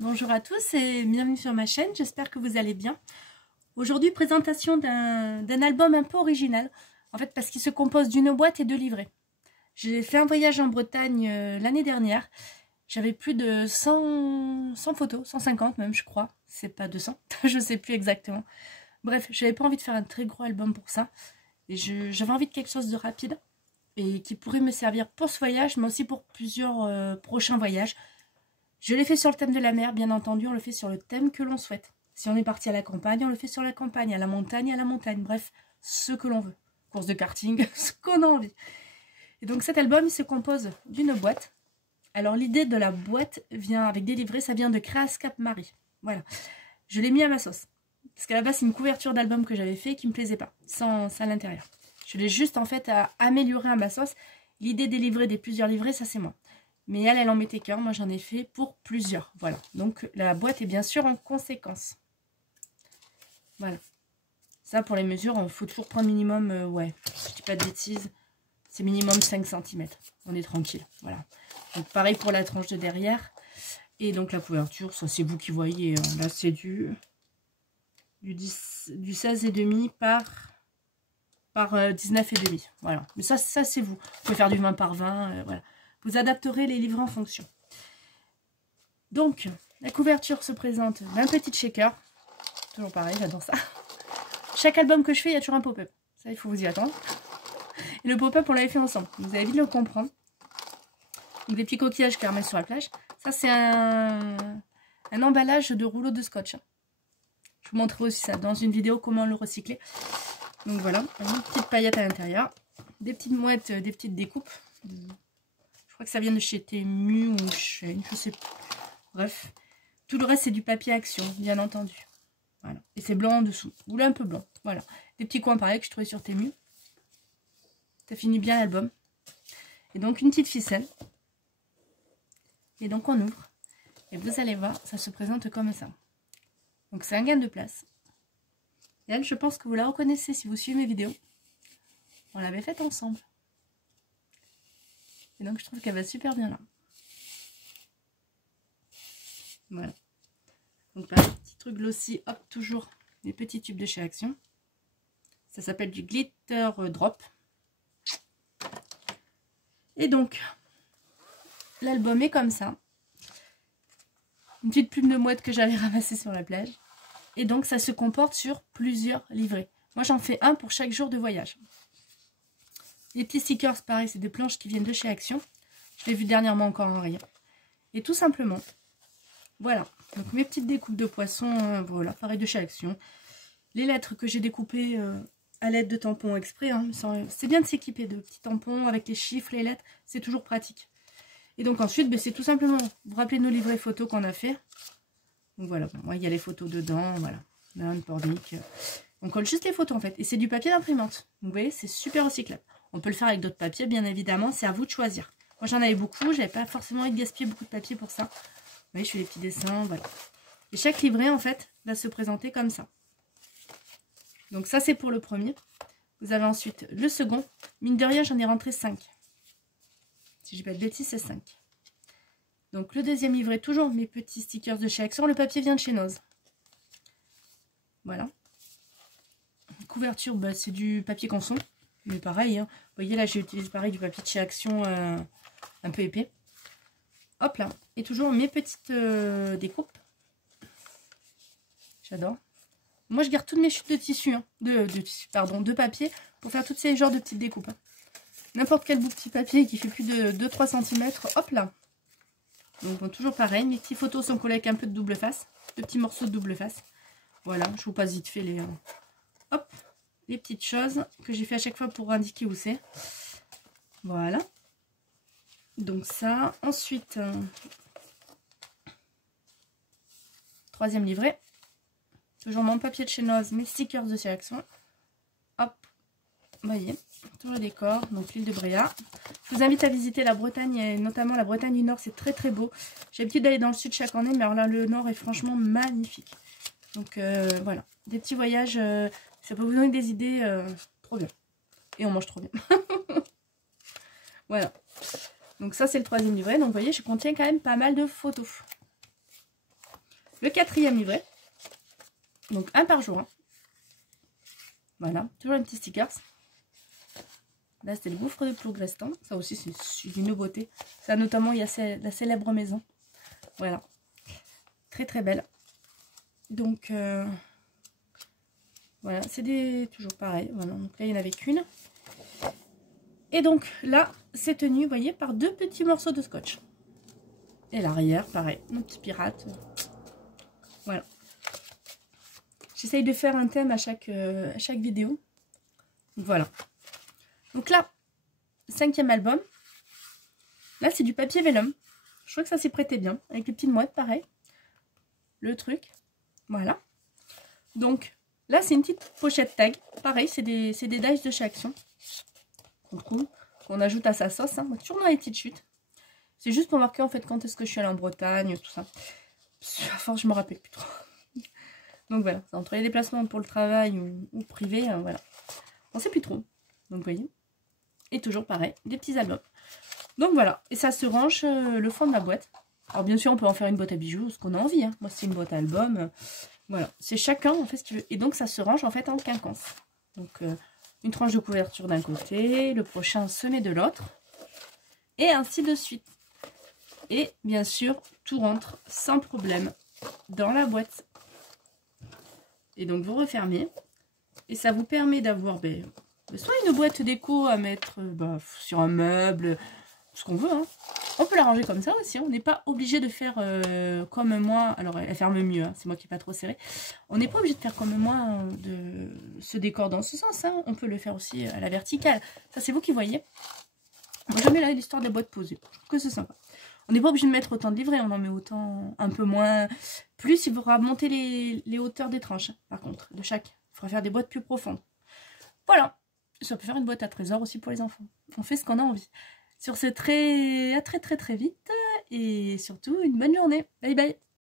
Bonjour à tous et bienvenue sur ma chaîne, j'espère que vous allez bien. Aujourd'hui, présentation d'un album un peu original, en fait parce qu'il se compose d'une boîte et de livrets. J'ai fait un voyage en Bretagne l'année dernière, j'avais plus de 100 photos, 150 même je crois, c'est pas 200, je sais plus exactement. Bref, j'avais pas envie de faire un très gros album pour ça, et j'avais envie de quelque chose de rapide, et qui pourrait me servir pour ce voyage, mais aussi pour plusieurs prochains voyages. Je l'ai fait sur le thème de la mer, bien entendu, on le fait sur le thème que l'on souhaite. Si on est parti à la campagne, on le fait sur la campagne, à la montagne, bref, ce que l'on veut. Course de karting, ce qu'on a envie. Et donc cet album, il se compose d'une boîte. Alors l'idée de la boîte vient avec des livrets, ça vient de Créas Cap Marie. Voilà. Je l'ai mis à ma sauce. Parce qu'à la base, c'est une couverture d'album que j'avais fait qui ne me plaisait pas, sans ça à l'intérieur. Je l'ai juste en fait à améliorer à ma sauce. L'idée des livrets, des plusieurs livrets, ça c'est moi. Mais elle en mettait qu'un, moi j'en ai fait pour plusieurs. Voilà, donc la boîte est bien sûr en conséquence. Voilà. Ça pour les mesures, il faut toujours prendre minimum, ouais, si je dis pas de bêtises, c'est minimum 5 cm. On est tranquille, voilà. Donc pareil pour la tranche de derrière. Et donc la couverture, ça c'est vous qui voyez. Hein. Là c'est du 16,5 par 19,5. Voilà. Mais ça c'est vous. Vous pouvez faire du 20 par 20, voilà. Vous adapterez les livrets en fonction. Donc, la couverture se présente d'un petit shaker. Toujours pareil, j'adore ça. Chaque album que je fais, il y a toujours un pop-up. Ça, il faut vous y attendre. Et le pop-up, on l'avait fait ensemble. Vous allez vite le comprendre. Donc, des petits coquillages caramel sur la plage. Ça, c'est un emballage de rouleau de scotch. Je vous montrerai aussi ça dans une vidéo, comment le recycler. Donc, voilà. Une petite paillette à l'intérieur. Des petites mouettes, des petites découpes. Je crois que ça vient de chez Temu ou Shein, je sais pas. Bref, tout le reste c'est du papier action, bien entendu. Voilà. Et c'est blanc en dessous, ou là un peu blanc. Voilà. Des petits coins pareils que je trouvais sur Temu. Ça finit bien l'album. Et donc une petite ficelle. Et donc on ouvre. Et vous allez voir, ça se présente comme ça. Donc c'est un gain de place. Et elle, je pense que vous la reconnaissez si vous suivez mes vidéos. On l'avait faite ensemble. Et donc je trouve qu'elle va super bien là. Voilà. Donc pareil, petit truc glossy, hop, toujours des petits tubes de chez Action. Ça s'appelle du glitter drop. Et donc, l'album est comme ça. Une petite plume de mouette que j'avais ramassée sur la plage. Et donc ça se comporte sur plusieurs livrets. Moi j'en fais un pour chaque jour de voyage. Les petits stickers, pareil, c'est des planches qui viennent de chez Action. Je l'ai vu dernièrement encore en rayon. Et tout simplement, voilà. Donc mes petites découpes de poissons, voilà, pareil de chez Action. Les lettres que j'ai découpées à l'aide de tampons exprès. Hein, c'est bien de s'équiper de petits tampons avec les chiffres, les lettres. C'est toujours pratique. Et donc ensuite, ben, c'est tout simplement, vous vous rappelez de nos livrets photos qu'on a fait. Donc voilà, bon, moi il y a les photos dedans, voilà. Là, une pornique. On colle juste les photos en fait. Et c'est du papier d'imprimante. Donc vous voyez, c'est super recyclable. On peut le faire avec d'autres papiers, bien évidemment. C'est à vous de choisir. Moi, j'en avais beaucoup. J'avais pas forcément envie de gaspiller beaucoup de papier pour ça. Vous voyez, je fais les petits dessins, voilà. Et chaque livret, en fait, va se présenter comme ça. Donc ça, c'est pour le premier. Vous avez ensuite le second. Mine de rien, j'en ai rentré 5. Si je dis pas de bêtises, c'est 5. Donc le deuxième livret, toujours mes petits stickers de chez Action. Le papier vient de chez Noz. Voilà. Couverture, bah, c'est du papier canson. Mais pareil, hein. Vous voyez là, j'ai utilisé pareil du papier de chez Action un peu épais. Hop là. Et toujours mes petites découpes. J'adore. Moi, je garde toutes mes chutes de tissu, hein, de papier, pour faire tous ces genres de petites découpes. Hein. N'importe quel bout de petit papier qui fait plus de 2-3 cm, hop là. Donc, bon, toujours pareil. Mes petites photos sont collées avec un peu de double face. De petits morceaux de double face. Voilà, je vous passe vite fait les... hop, les petites choses que j'ai fait à chaque fois pour indiquer où c'est. Voilà. Donc ça, ensuite, troisième livret. Toujours mon papier de chez Noz, mes stickers de chez Action. Hop, vous voyez, tout le décor, donc l'île de Bréa. Je vous invite à visiter la Bretagne, et notamment la Bretagne du Nord, c'est très très beau. J'ai l'habitude d'aller dans le sud chaque année, mais alors là, le Nord est franchement magnifique. Donc voilà, des petits voyages, ça peut vous donner des idées trop bien. Et on mange trop bien. Voilà. Donc ça, c'est le troisième livret. Donc vous voyez, je contiens quand même pas mal de photos. le 4e livret. Donc un par jour. Hein. Voilà, toujours un petit sticker. Là, c'était le gouffre de Plougrestan. Ça aussi, c'est d'une beauté. Ça, notamment, il y a la célèbre maison. Voilà. Très, très belle. Donc, voilà, c'est toujours pareil. Voilà, donc là, il n'y en avait qu'une. Et donc, là, c'est tenu, vous voyez, par 2 petits morceaux de scotch. Et l'arrière, pareil, nos petits pirates. Voilà. J'essaye de faire un thème à chaque vidéo. Donc, voilà. Donc là, 5e album. Là, c'est du papier vélum. Je trouve que ça s'y prêtait bien. Avec les petites mouettes, pareil. Le truc. Voilà. Donc, là, c'est une petite pochette tag. Pareil, c'est des dice de chez Action. Qu'on trouve, qu'on ajoute à sa sauce. Hein. Toujours dans les petites chutes. C'est juste pour marquer, en fait, quand est-ce que je suis allée en Bretagne, tout ça. À force, je me rappelle plus trop. Donc, voilà. Entre les déplacements pour le travail ou privé, voilà. On sait plus trop. Donc, vous voyez. Et toujours pareil, des petits albums. Donc voilà, et ça se range le fond de la boîte. Alors bien sûr, on peut en faire une boîte à bijoux, ce qu'on a envie. Hein. Moi, c'est une boîte à album. Voilà, c'est chacun en fait ce qu'il veut. Et donc ça se range en fait en quinconce. Donc une tranche de couverture d'un côté, le prochain semé de l'autre. Et ainsi de suite. Et bien sûr, tout rentre sans problème dans la boîte. Et donc vous refermez. Et ça vous permet d'avoir... soit une boîte déco à mettre sur un meuble, ce qu'on veut. Hein. On peut la ranger comme ça aussi. Hein. On n'est pas obligé de faire comme moi. Alors, elle ferme mieux. Hein. C'est moi qui n'ai pas trop serré. On n'est pas obligé de faire comme moi de ce décor dans ce sens. Hein. On peut le faire aussi à la verticale. Ça, c'est vous qui voyez. Moi, j'aime là l'histoire des boîtes posées. Je trouve que c'est sympa. On n'est pas obligé de mettre autant de livrets. On en met autant, un peu moins. Plus, il faudra monter les hauteurs des tranches. Hein, par contre, de chaque. Il faudra faire des boîtes plus profondes. Voilà. Ça peut faire une boîte à trésors aussi pour les enfants. On fait ce qu'on a envie. Sur ce, à très vite. Et surtout, une bonne journée. Bye bye.